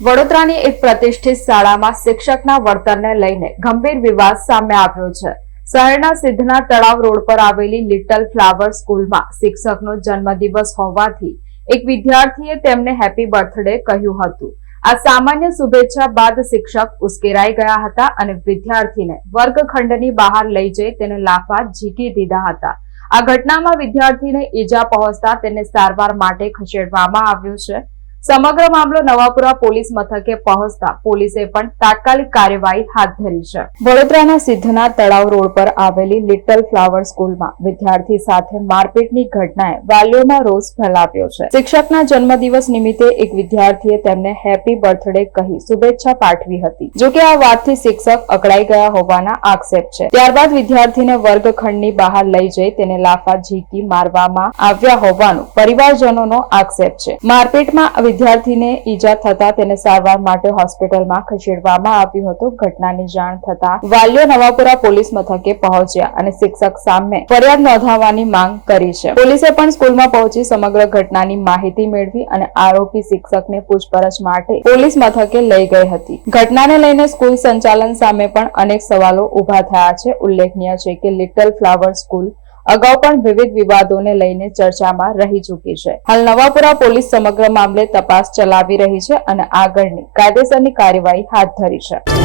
વડોદરાની એક પ્રતિષ્ઠિત શાળામાં શિક્ષકના વળતરને લઈને ગંભીર વિવાદ સામે આવ્યો છે। શહેરના સિદ્ધના તળાવ રોડ પર આવેલી લિટલ ફ્લાવર સ્કૂલમાં શિક્ષકનો જન્મદિવસ હોવાથી એક વિદ્યાર્થીએ તેમને હેપી બર્થડે કહ્યું હતું। આ સામાન્ય શુભેચ્છા બાદ શિક્ષક ઉશ્કેરાઈ ગયા હતા અને વિદ્યાર્થીને વર્ગખંડની બહાર લઈ જઈ તેને લાફા ઝીકી દીધા હતા। આ ઘટનામાં વિદ્યાર્થીને ઈજા પહોંચતા તેને સારવાર માટે ખસેડવામાં આવ્યો છે। સમગ્ર મામલો નવાપુરા પોલીસ મથકે પહોંચતા પોલીસે પણ તાત્કાલિક કાર્યવાહી હાથ ધરી છે। વડોદરાના સિદ્ધના તળાવ રોડ પર આવેલી લિટલ ફ્લાવર સ્કૂલમાં વિદ્યાર્થી સાથે મારપીટની ઘટનાએ વાલીઓમાં રોષ ફેલાવ્યો છે। શિક્ષકના જન્મદિવસ નિમિત્તે એક વિદ્યાર્થીએ તેમને હેપી બર્થડે કહી શુભેચ્છા પાઠવી હતી। જો કે આ વાતથી શિક્ષક અકળાઈ ગયા હોવાના આક્ષેપ છે। ત્યારબાદ વિદ્યાર્થીને વર્ગખંડની બહાર લઈ જઈ તેને લાફા ઝીકી મારવામાં આવ્યા હોવાનું પરિવારજનોનો આક્ષેપ છે। મારપીટમાં વિદ્યાર્થીને ઈજા થતા તેને સારવાર માટે હોસ્પિટલમાં ખસેડવામાં આવ્યું હતું। ઘટનાની જાણ થતા વાલીઓ નવાપુરા પોલીસ મથકે પહોંચ્યા અને શિક્ષક સામે ફરિયાદ નોંધાવવાની માંગ કરી છે। પોલીસે પણ સ્કૂલમાં પહોંચી સમગ્ર ઘટનાની માહિતી મેળવી અને આરોપી શિક્ષકને પૂછપરછ માટે પોલીસ મથકે લઈ ગઈ હતી। ઘટનાને લઈને સ્કૂલ સંચાલન સામે પણ અનેક સવાલો ઉભા થયા છે। ઉલ્લેખનીય છે કે લિટલ ફ્લાવર સ્કૂલ અગાઉ પણ વિવિધ વિવાદોને લઈને ચર્ચામાં રહી ચૂકી છે। હાલ નવાપુરા પોલીસ સમગ્ર મામલે તપાસ ચલાવી રહી છે અને આગળની કાયદેસરની કાર્યવાહી હાથ ધરી છે।